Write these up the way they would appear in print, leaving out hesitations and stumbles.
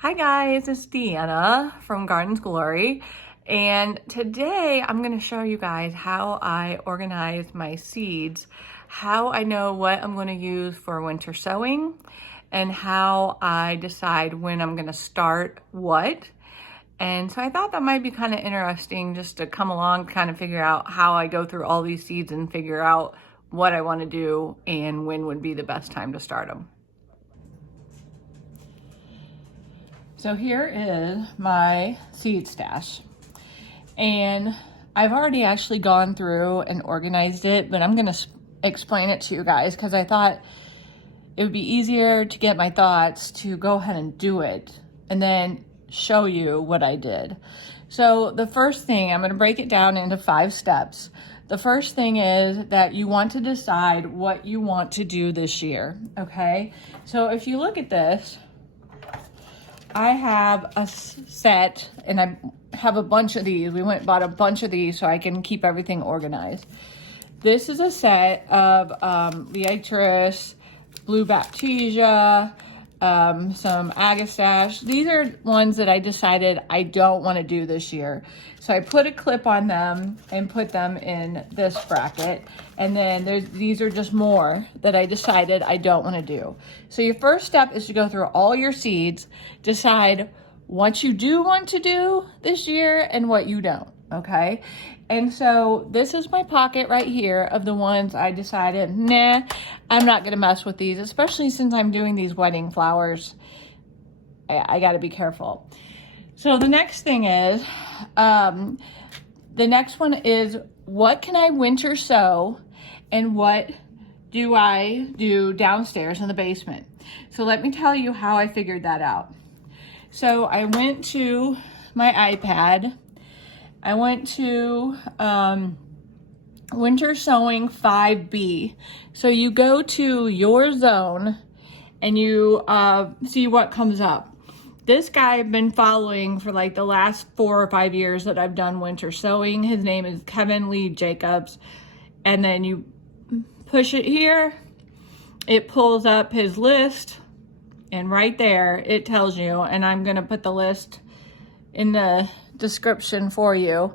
Hi guys, it's Deanna from Garden's Glory, and today I'm going to show you guys how I organize my seeds, how I know what I'm going to use for winter sowing, and how I decide when I'm going to start what. And so I thought that might be kind of interesting just to come along, kind of figure out how I go through all these seeds and figure out what I want to do and when would be the best time to start them. So here is my seed stash, and I've already actually gone through and organized it, but I'm going to explain it to you guys because I thought it would be easier to get my thoughts to go ahead and do it and then show you what I did. So the first thing, I'm going to break it down into 5 steps. The first thing is that you want to decide what you want to do this year, okay? So if you look at this, I have a set, and I have a bunch of these. We went and bought a bunch of these so I can keep everything organized. This is a set of Beatrice, Blue Baptisia, some Agastache. These are ones that I decided I don't want to do this year. So I put a clip on them and put them in this bracket. And then these are just more that I decided I don't want to do. So your first step is to go through all your seeds, decide what you do want to do this year and what you don't, okay? And so this is my pocket right here of the ones I decided, nah, I'm not gonna mess with these, especially since I'm doing these wedding flowers. I gotta be careful. So the next thing is, the next one is what can I winter sow and what do I do downstairs in the basement? So let me tell you how I figured that out. So I went to my iPad. I went to Winter Sowing 5B. So you go to your zone and you see what comes up. This guy I've been following for like the last 4 or 5 years that I've done winter sowing. His name is Kevin Lee Jacobs. And then you push it here, it pulls up his list, and right there it tells you, and I'm gonna put the list in the description for you,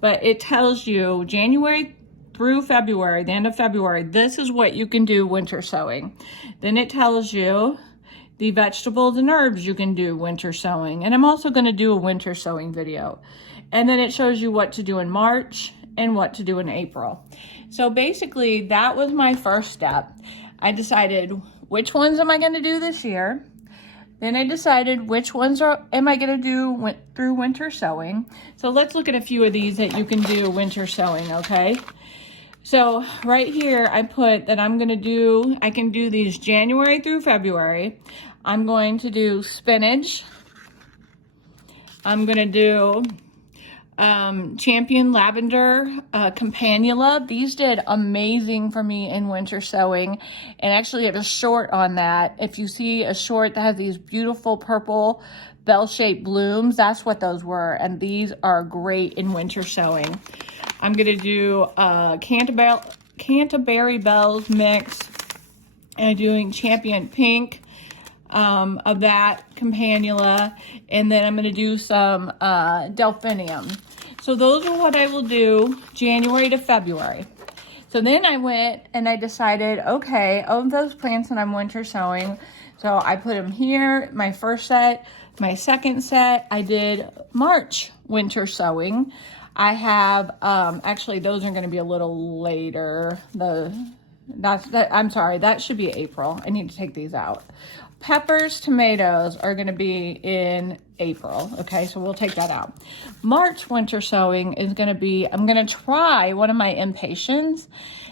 but it tells you January through February, the end of February, this is what you can do winter sowing. Then it tells you the vegetables and herbs you can do winter sowing, and I'm also going to do a winter sowing video. And then it shows you what to do in March and what to do in April. So basically that was my first step. I decided which ones am I going to do this year. Then I decided which ones am I going to do through winter sowing. So let's look at a few of these that you can do winter sowing, okay? So right here I put that I can do these January through February. I'm going to do spinach. I'm going to do Champion Lavender Campanula. These did amazing for me in winter sowing, and actually I have a short on that. If you see a short that has these beautiful purple bell-shaped blooms, that's what those were, and these are great in winter sowing. I'm gonna do Canterbury Bells mix, and I'm doing Champion Pink of that Campanula, and then I'm going to do some Delphinium. So those are what I will do January to February. So then I went and I decided, okay, of those plants that I'm winter sowing, so I put them here, my first set. My second set, I did March winter sowing. I have, actually those are going to be a little later. I'm sorry, that should be April. I need to take these out. Peppers, tomatoes are going to be in April. Okay, so we'll take that out. March winter sowing is going to be, I'm going to try one of my impatiens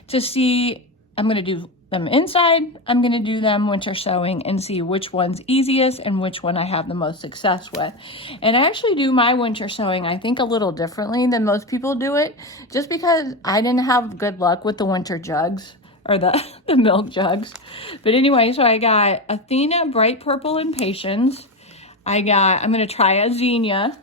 to see, I'm going to do them inside, I'm going to do them winter sowing and see which one's easiest and which one I have the most success with. And I actually do my winter sowing, I think, a little differently than most people do it, just because I didn't have good luck with the winter jugs. Or the milk jugs. But anyway, so I got Athena Bright Purple Impatiens. I'm going to try a Zinnia.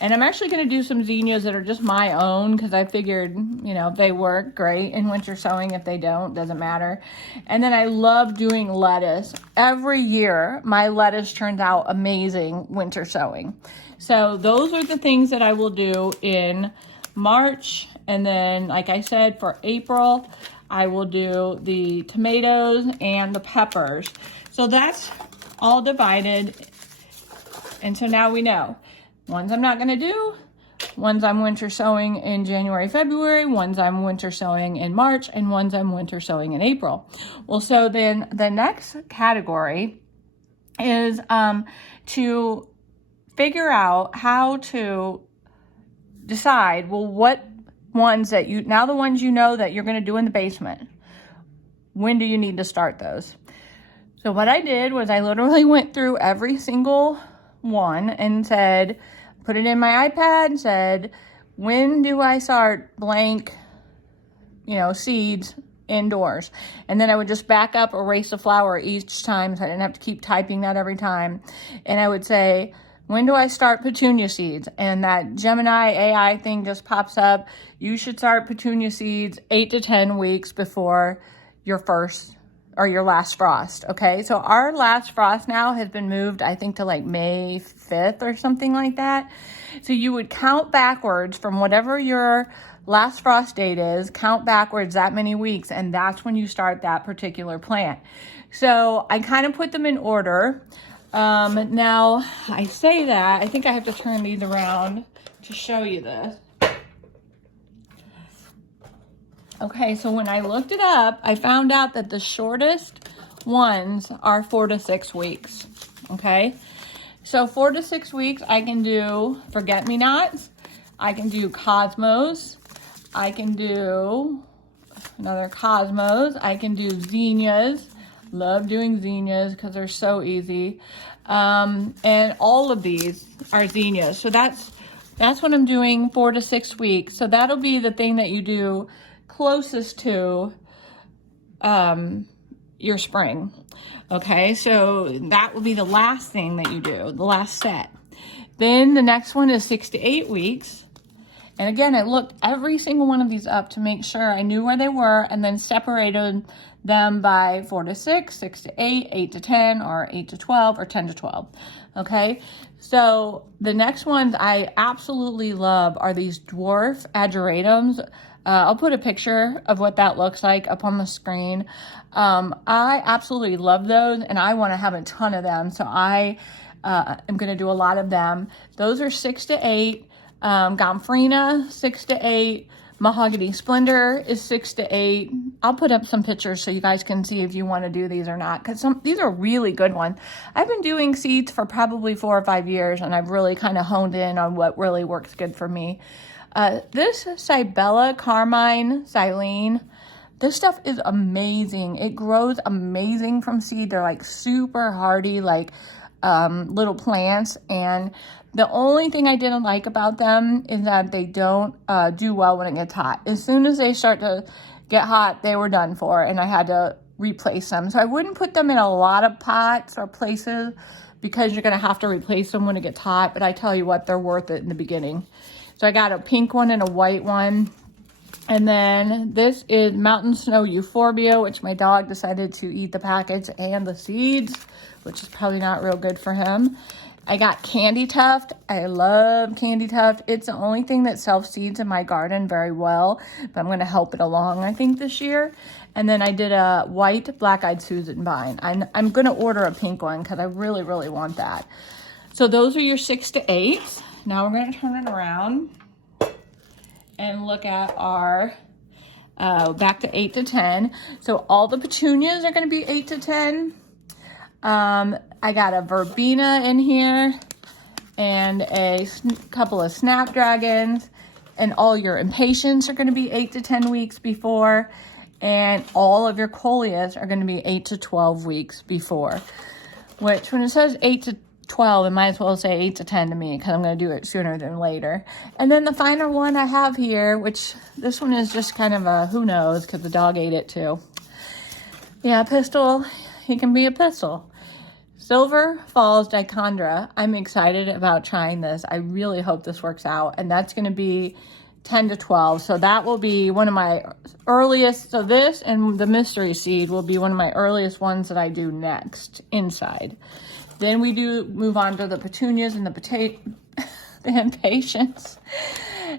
And I'm actually going to do some zinnias that are just my own because I figured, you know, they work great in winter sowing. If they don't, doesn't matter. And then I love doing lettuce. Every year, my lettuce turns out amazing winter sowing. So those are the things that I will do in March. And then, like I said, for April, I will do the tomatoes and the peppers. So that's all divided. And so now we know. Ones I'm not going to do, ones I'm winter sowing in January, February, ones I'm winter sowing in March, and ones I'm winter sowing in April. Well, so then the next category is to figure out how to decide, well, what ones that now the ones you know that you're going to do in the basement, when do you need to start those? So what I did was I literally went through every single one and said, put it in my iPad and said, when do I start blank, you know, seeds indoors? And then I would just back up, erase the flower each time so I didn't have to keep typing that every time. And I would say, when do I start petunia seeds? And that Gemini AI thing just pops up. You should start petunia seeds 8 to 10 weeks before your first or your last frost, okay? So our last frost now has been moved, I think, to like May 5th or something like that. So you would count backwards from whatever your last frost date is, count backwards that many weeks, and that's when you start that particular plant. So I kind of put them in order. Now, I say that, I think I have to turn these around to show you this. Okay, so when I looked it up, I found out that the shortest ones are 4 to 6 weeks, okay? So 4 to 6 weeks, I can do forget-me-nots, I can do cosmos, I can do another cosmos, I can do zinnias, love doing zinnias because they're so easy, and all of these are zinnias. So that's what I'm doing 4 to 6 weeks. So that'll be the thing that you do closest to your spring. Okay, so that will be the last thing that you do, the last set. Then the next one is 6 to 8 weeks. And again, I looked every single one of these up to make sure I knew where they were and then separated them by 4 to 6, 6 to 8, 8 to 10, or 8 to 12, or 10 to 12. Okay, so the next ones I absolutely love are these dwarf ageratums. I'll put a picture of what that looks like up on the screen. I absolutely love those, and I want to have a ton of them, so I am going to do a lot of them. Those are 6 to 8. Gomphrena, 6 to 8. Mahogany Splendor is 6 to 8. I'll put up some pictures so you guys can see if you want to do these or not, because these are really good ones. I've been doing seeds for probably 4 or 5 years, and I've really kind of honed in on what really works good for me. This Cybella Carmine Silene, this stuff is amazing. It grows amazing from seed. They're like super hardy, like little plants. And the only thing I didn't like about them is that they don't do well when it gets hot. As soon as they start to get hot, they were done for, and I had to replace them. So I wouldn't put them in a lot of pots or places because you're going to have to replace them when it gets hot. But I tell you what, they're worth it in the beginning. So I got a pink one and a white one. And then this is Mountain Snow Euphorbia, which my dog decided to eat the package and the seeds, which is probably not real good for him. I got Candy Tuft. I love Candy Tuft. It's the only thing that self-seeds in my garden very well, but I'm going to help it along, I think, this year. And then I did a white Black-Eyed Susan vine. I'm going to order a pink one because I really, really want that. So those are your 6 to 8. Now we're going to turn it around and look at our back to 8 to 10. So all the petunias are going to be 8 to 10. I got a verbena in here and a couple of snapdragons, and all your impatiens are going to be 8 to 10 weeks before, and all of your coleus are going to be 8 to 12 weeks before, which when it says 8 to 12, it might as well say 8 to 10 to me because I'm going to do it sooner than later. And then the final one I have here, which this one is just kind of a who knows because the dog ate it too. Yeah, pistol, he can be a pistol. Silver Falls Dichondra. I'm excited about trying this. I really hope this works out. And that's going to be 10 to 12. So that will be one of my earliest. So this and the mystery seed will be one of my earliest ones that I do next inside. Then we do move on to the petunias and the impatiens.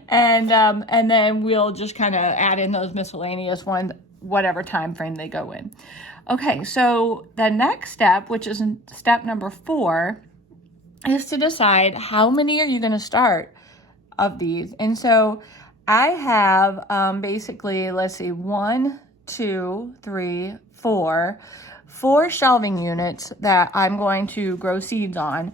And then we'll just kind of add in those miscellaneous ones, whatever time frame they go in. Okay, so the next step, which is step number 4, is to decide how many are you going to start of these. And so I have basically, let's see, 1, 2, 3, 4 shelving units that I'm going to grow seeds on.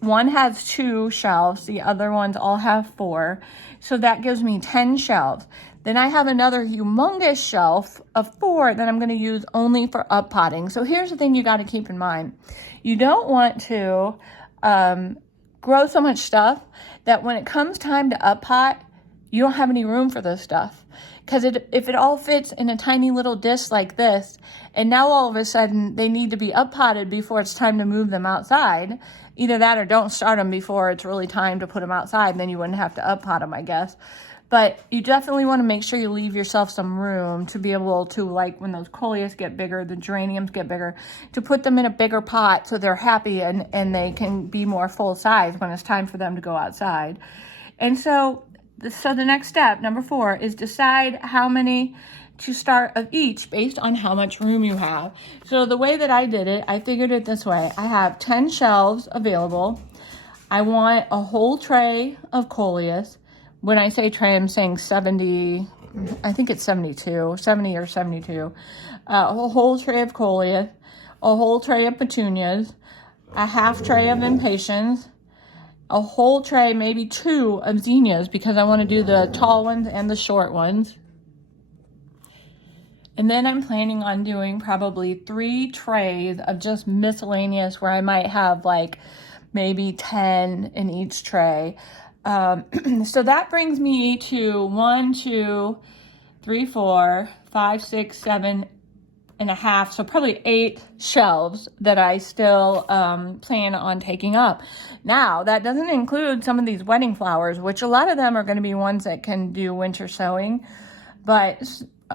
One has 2 shelves, the other ones all have 4. So that gives me 10 shelves. Then I have another humongous shelf of 4 that I'm going to use only for up potting. So here's the thing you got to keep in mind. You don't want to grow so much stuff that when it comes time to up pot, you don't have any room for this stuff. Because if it all fits in a tiny little disc like this, and now all of a sudden they need to be up potted before it's time to move them outside, either that or don't start them before it's really time to put them outside, and then you wouldn't have to up pot them, I guess. But you definitely want to make sure you leave yourself some room to be able to, like when those coleus get bigger, the geraniums get bigger, to put them in a bigger pot so they're happy and they can be more full size when it's time for them to go outside. And so the next step, number 4, is decide how many to start of each based on how much room you have. So the way that I did it, I figured it this way. I have 10 shelves available. I want a whole tray of coleus. When I say tray, I'm saying 70, I think it's 70 or 72. A whole tray of coleus, a whole tray of petunias, a half tray of impatiens, a whole tray, maybe 2 of zinnias, because I want to do the tall ones and the short ones. And then I'm planning on doing probably 3 trays of just miscellaneous, where I might have like maybe 10 in each tray. So that brings me to 1, 2, 3, 4, 5, 6, 7 and a half. So probably 8 shelves that I still plan on taking up. Now, that doesn't include some of these wedding flowers, which a lot of them are going to be ones that can do winter sowing. But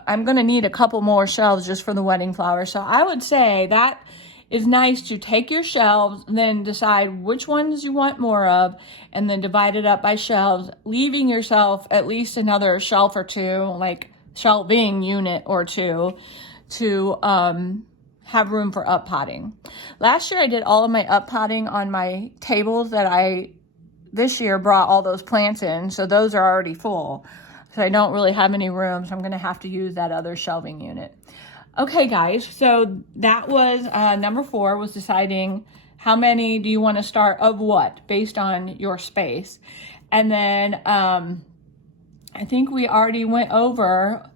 I'm going to need a couple more shelves just for the wedding flowers. So I would say that is nice to take your shelves, then decide which ones you want more of, and then divide it up by shelves, leaving yourself at least another shelf or 2, like shelving unit or 2, to have room for up potting. Last year I did all of my up potting on my tables that I this year brought all those plants in, so those are already full. So I don't really have any room, so I'm going to have to use that other shelving unit. Okay, guys, so that was number 4, was deciding how many do you want to start of what based on your space. And then I think we already went over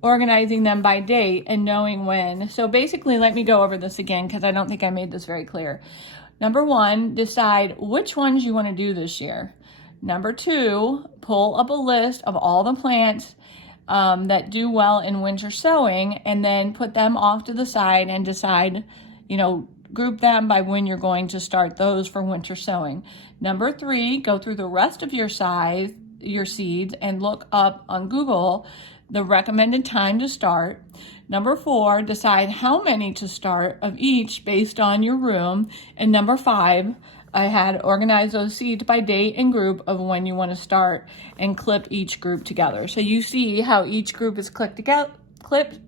organizing them by date and knowing when. So basically, let me go over this again because I don't think I made this very clear. Number 1, decide which ones you want to do this year. Number 2, pull up a list of all the plants that do well in winter sowing, and then put them off to the side and decide, group them by when you're going to start those for winter sowing. Number 3, go through the rest of your seeds and look up on Google the recommended time to start. Number 4, decide how many to start of each based on your room. And number 5, I had organized those seeds by date and group of when you want to start, and clip each group together. So you see how each group is clipped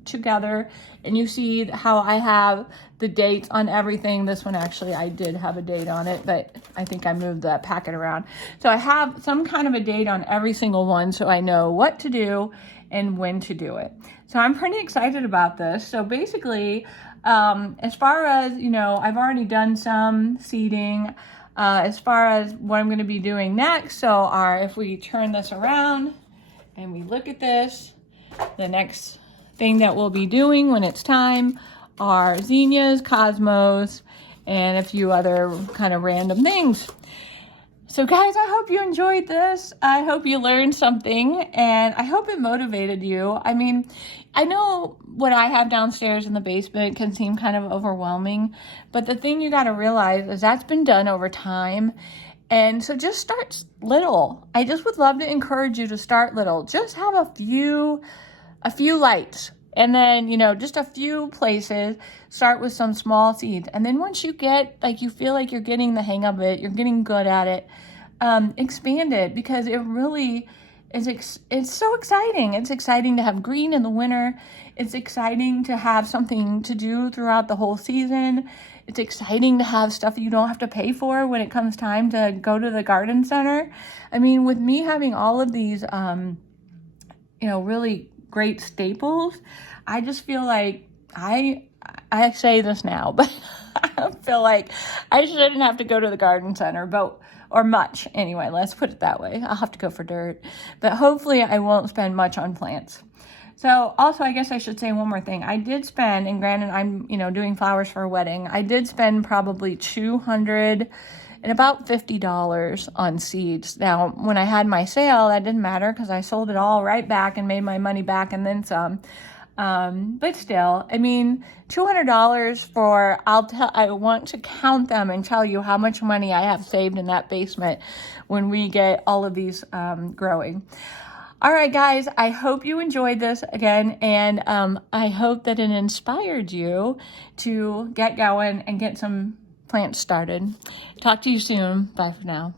together, and you see how I have the dates on everything. This one actually I did have a date on it, but I think I moved that packet around. So I have some kind of a date on every single one, so I know what to do and when to do it. So I'm pretty excited about this. So basically, as far as, I've already done some seeding. As far as what I'm going to be doing next, if we turn this around and we look at this, the next thing that we'll be doing when it's time are zinnias, cosmos, and a few other kind of random things. So guys, I hope you enjoyed this. I hope you learned something, and I hope it motivated you. I mean, I know what I have downstairs in the basement can seem kind of overwhelming, but the thing you got to realize is that's been done over time. And so just start little. I just would love to encourage you to start little. Just have a few lights. And then, just a few places, start with some small seeds. And then once you get, you feel like you're getting the hang of it, you're getting good at it, expand it, because it really is, it's so exciting. It's exciting to have green in the winter. It's exciting to have something to do throughout the whole season. It's exciting to have stuff you don't have to pay for when it comes time to go to the garden center. I mean, with me having all of these, really great staples, I just feel like I say this now, but I feel like I shouldn't have to go to the garden center, or much anyway, let's put it that way. I'll have to go for dirt, but hopefully I won't spend much on plants. So also, I guess I should say one more thing. I did spend, and granted I'm, doing flowers for a wedding, I did spend probably $200 and about $50 on seeds. Now, when I had my sale, that didn't matter because I sold it all right back and made my money back and then some. But still, I mean, $200 for, I want to count them and tell you how much money I have saved in that basement when we get all of these growing. All right, guys, I hope you enjoyed this again, and I hope that it inspired you to get going and get some plants started. Talk to you soon. Bye for now.